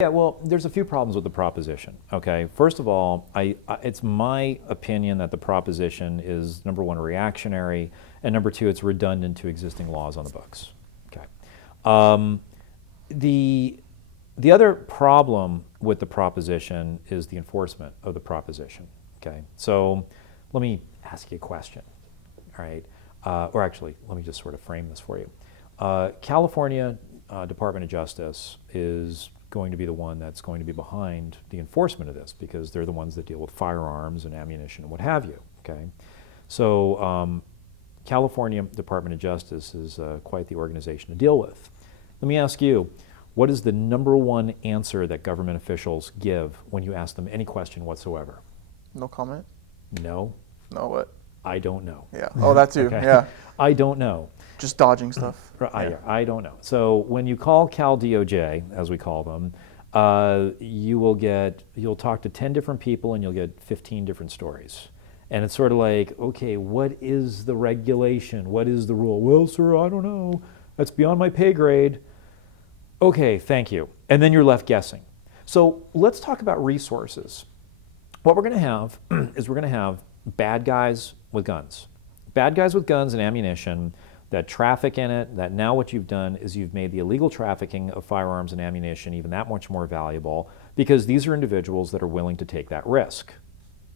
Yeah, well, there's a few problems with the proposition, okay? First of all, it's my opinion that the proposition is, number one, reactionary, and number two, it's redundant to existing laws on the books, okay? Um, the, the other problem with the proposition is the enforcement of the proposition, okay? So let me ask you a question, all right? Or actually, let me just sort of frame this for you. California Department of Justice is going to be the one that's going to be behind the enforcement of this because they're the ones that deal with firearms and ammunition and what have you, okay? So California Department of Justice is quite the organization to deal with. Let me ask you, what is the number one answer that government officials give when you ask them any question whatsoever? No comment? No. No what? I don't know. Yeah. Oh, that too. Okay. Yeah. I don't know. Just dodging stuff. I don't know. So when you call Cal DOJ, as we call them, you'll talk to 10 different people and you'll get 15 different stories. And it's sort of like, okay, what is the regulation? What is the rule? Well, sir, I don't know. That's beyond my pay grade. Okay, thank you. And then you're left guessing. So let's talk about resources. What we're going to have is we're going to have bad guys with guns. Bad guys with guns and ammunition that traffic in it, that now what you've done is you've made the illegal trafficking of firearms and ammunition even that much more valuable because these are individuals that are willing to take that risk.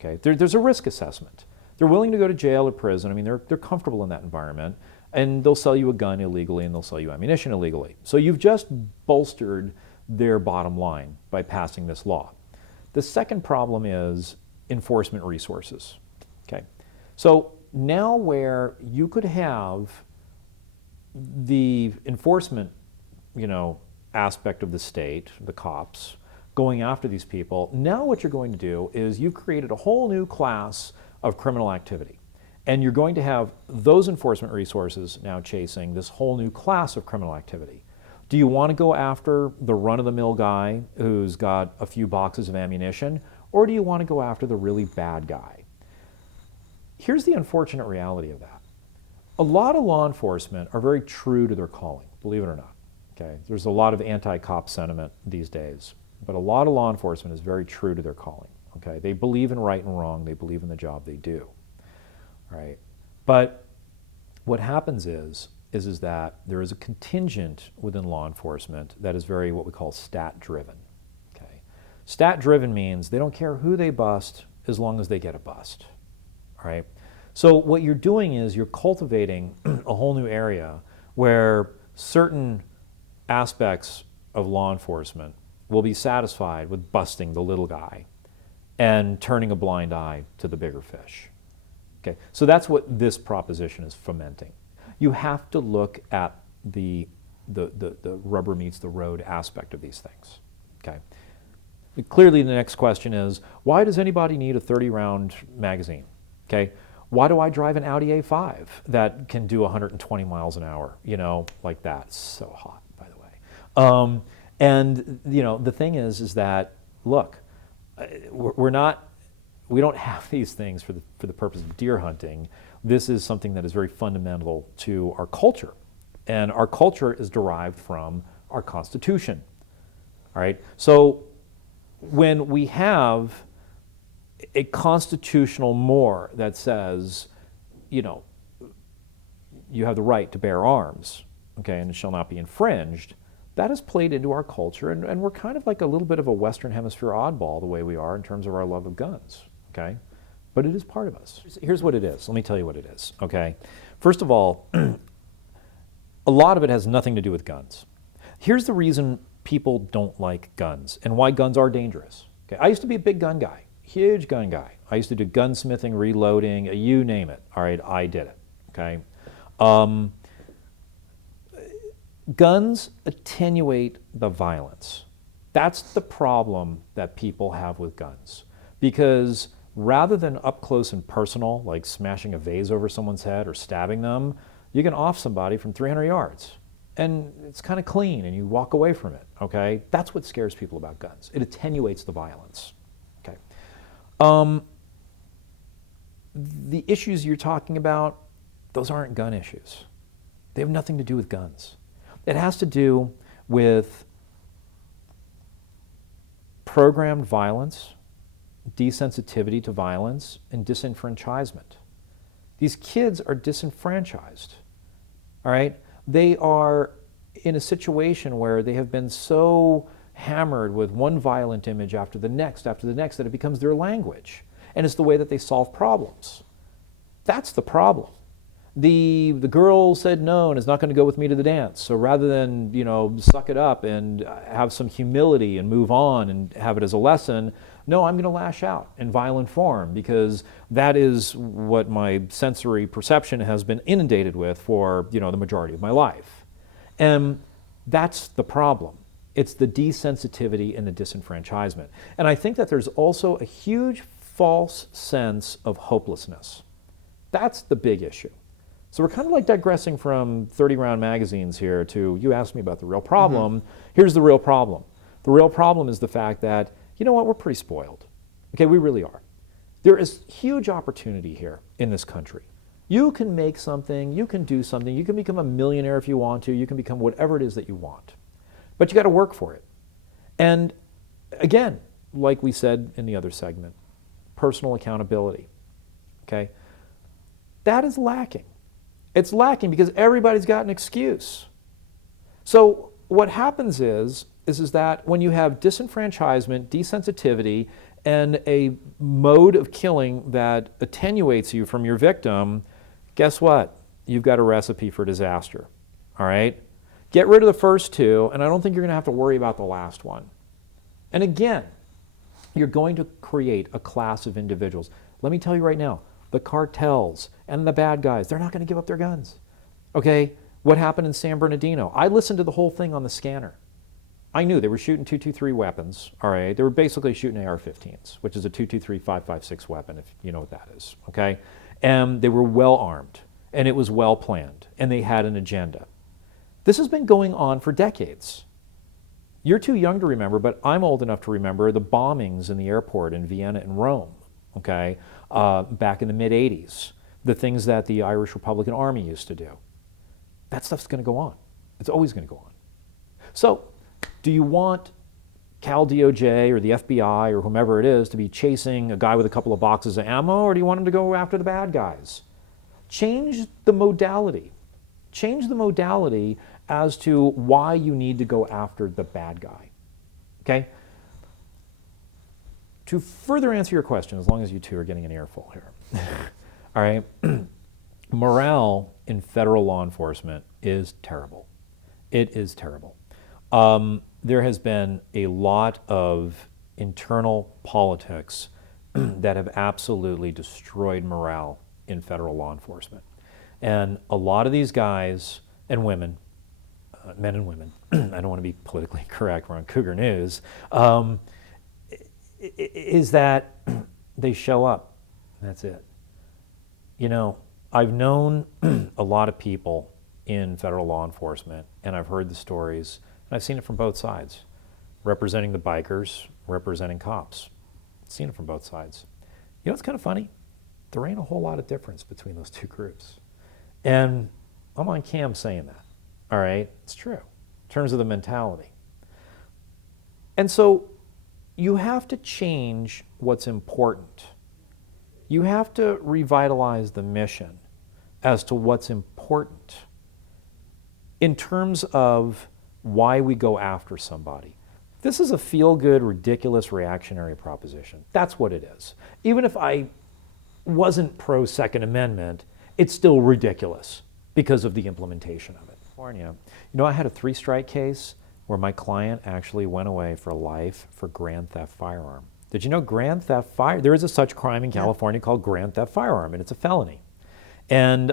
Okay? There's a risk assessment. They're willing to go to jail or prison. I mean, they're comfortable in that environment, and they'll sell you a gun illegally and they'll sell you ammunition illegally. So you've just bolstered their bottom line by passing this law. The second problem is enforcement resources. Okay? So now where you could have the enforcement, aspect of the state, the cops, going after these people, now what you're going to do is you've created a whole new class of criminal activity. And you're going to have those enforcement resources now chasing this whole new class of criminal activity. Do you want to go after the run-of-the-mill guy who's got a few boxes of ammunition, or do you want to go after the really bad guy? Here's the unfortunate reality of that. A lot of law enforcement are very true to their calling, believe it or not. Okay? There's a lot of anti-cop sentiment these days, but a lot of law enforcement is very true to their calling. Okay? They believe in right and wrong. They believe in the job they do. Right? But what happens is that there is a contingent within law enforcement that is very what we call stat-driven. Okay? Stat-driven means they don't care who they bust as long as they get a bust. All right? So what you're doing is you're cultivating a whole new area where certain aspects of law enforcement will be satisfied with busting the little guy and turning a blind eye to the bigger fish. Okay, so that's what this proposition is fomenting. You have to look at the rubber meets the road aspect of these things. Okay. Clearly the next question is, why does anybody need a 30-round magazine? Okay. Why do I drive an Audi A5 that can do 120 miles an hour? Like that. It's so hot, by the way. And the thing is that, look, we don't have these things for the purpose of deer hunting. This is something that is very fundamental to our culture. And our culture is derived from our Constitution. All right? So when we have a constitutional more that says, you have the right to bear arms, okay, and it shall not be infringed, that has played into our culture, and we're kind of like a little bit of a Western Hemisphere oddball the way we are in terms of our love of guns, okay? But it is part of us. Here's what it is. Let me tell you what it is, okay? First of all, a lot of it has nothing to do with guns. Here's the reason people don't like guns and why guns are dangerous. Okay? I used to be a big gun guy. Huge gun guy. I used to do gunsmithing, reloading, you name it. All right, I did it. Okay. Guns attenuate the violence. That's the problem that people have with guns. Because rather than up close and personal, like smashing a vase over someone's head or stabbing them, you can off somebody from 300 yards. And it's kind of clean and you walk away from it. Okay. That's what scares people about guns. It attenuates the violence. Okay. The issues you're talking about, those aren't gun issues. They have nothing to do with guns. It has to do with programmed violence, desensitivity to violence, and disenfranchisement. These kids are disenfranchised, all right? They are in a situation where they have been so hammered with one violent image after the next, that it becomes their language. And it's the way that they solve problems. That's the problem. The girl said no and is not going to go with me to the dance. So rather than, suck it up and have some humility and move on and have it as a lesson, no, I'm going to lash out in violent form because that is what my sensory perception has been inundated with for, the majority of my life. And that's the problem. It's the desensitivity and the disenfranchisement. And I think that there's also a huge false sense of hopelessness. That's the big issue. So we're kind of like digressing from 30-round magazines here to, you asked me about the real problem. Here's the real problem. The real problem is the fact that, you know what, we're pretty spoiled. Okay, we really are. There is huge opportunity here in this country. You can make something, you can do something, you can become a millionaire if you want to, you can become whatever it is that you want. But you got to work for it. And again, like we said in the other segment, personal accountability. Okay? That is lacking. It's lacking because everybody's got an excuse. So what happens is that when you have disenfranchisement, desensitivity, and a mode of killing that attenuates you from your victim, guess what? You've got a recipe for disaster. All right? Get rid of the first two, and I don't think you're going to have to worry about the last one. And again, you're going to create a class of individuals. Let me tell you right now, the cartels and the bad guys, they're not going to give up their guns. Okay? What happened in San Bernardino? I listened to the whole thing on the scanner. I knew they were shooting .223 weapons, all right? They were basically shooting AR-15s, which is a .223 5.56 weapon, if you know what that is, okay? And they were well armed, and it was well planned, and they had an agenda. This has been going on for decades. You're too young to remember, but I'm old enough to remember the bombings in the airport in Vienna and Rome, okay, back in the mid-'80s, the things that the Irish Republican Army used to do. That stuff's going to go on. It's always going to go on. So, do you want Cal DOJ or the FBI or whomever it is to be chasing a guy with a couple of boxes of ammo, or do you want him to go after the bad guys? Change the modality. Change the modality as to why you need to go after the bad guy. Okay? To further answer your question, as long as you two are getting an earful here, all right, morale in federal law enforcement is terrible. It is terrible. There has been a lot of internal politics that have absolutely destroyed morale in federal law enforcement. And a lot of these guys and women, men and women, I don't want to be politically correct, we're on Cougar News, is that they show up. That's it. You know, I've known a lot of people in federal law enforcement, and I've heard the stories, and I've seen it from both sides, representing the bikers, representing cops. I've seen it from both sides. You know what's kind of funny? There ain't a whole lot of difference between those two groups. And I'm on cam saying that, all right? It's true, in terms of the mentality. And so you have to change what's important. You have to revitalize the mission as to what's important in terms of why we go after somebody. This is a feel-good, ridiculous, reactionary proposition. That's what it is. Even if I wasn't pro-Second Amendment, it's still ridiculous because of the implementation of it. California. You know, I had a 3-strike case where my client actually went away for life for grand theft firearm. Did you know grand theft fire? There is a such crime in California called grand theft firearm, and it's a felony. And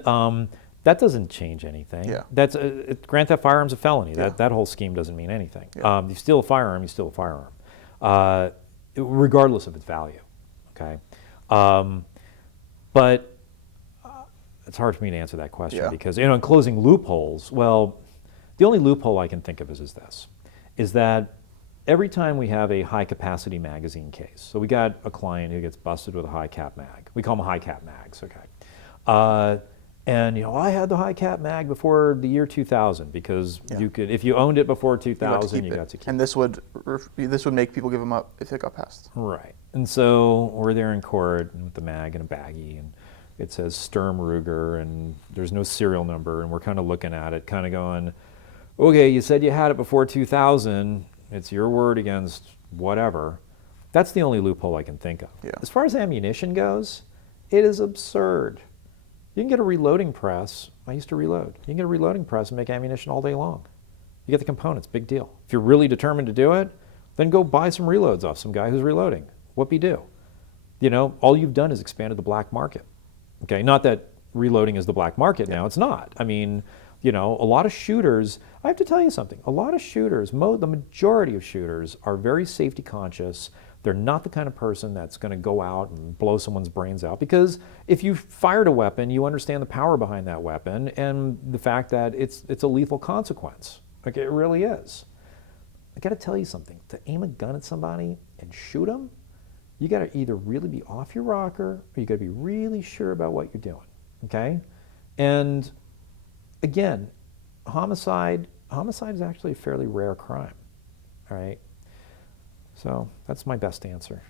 that doesn't change anything. Yeah. That's grand theft firearm's a felony. Yeah. That whole scheme doesn't mean anything. Yeah. You steal a firearm, you steal a firearm, regardless of its value. Okay, but it's hard for me to answer that question because in closing loopholes, well, the only loophole I can think of is this: is that every time we have a high capacity magazine case, so we got a client who gets busted with a high cap mag. We call them high cap mags. Okay. And I had the high cap mag before the year 2000 because Yeah. you could, if you owned it before You got to 2000, keep you it. got to keep And this would make people give them up if it got passed. Right. And so we're there in court with the mag and a baggie, and it says Sturm Ruger, and there's no serial number, and we're kind of looking at it, kind of going, okay, you said you had it before 2000. It's your word against whatever. That's the only loophole I can think of. Yeah. As far as ammunition goes, it is absurd. You can get a reloading press. I used to reload. You can get a reloading press and make ammunition all day long. You get the components, big deal. If you're really determined to do it, then go buy some reloads off some guy who's reloading. Whoop-de-doo. All you've done is expanded the black market. Okay, not that reloading is the black market now. It's not. I mean, a lot of shooters, I have to tell you something. A lot of shooters, the majority of shooters are very safety conscious. They're not the kind of person that's going to go out and blow someone's brains out, because if you fired a weapon, you understand the power behind that weapon and the fact that it's a lethal consequence. Okay, it really is. I got to tell you something. To aim a gun at somebody and shoot them, you got to either really be off your rocker or you got to be really sure about what you're doing. Okay, and again, homicide is actually a fairly rare crime. All right. So that's my best answer.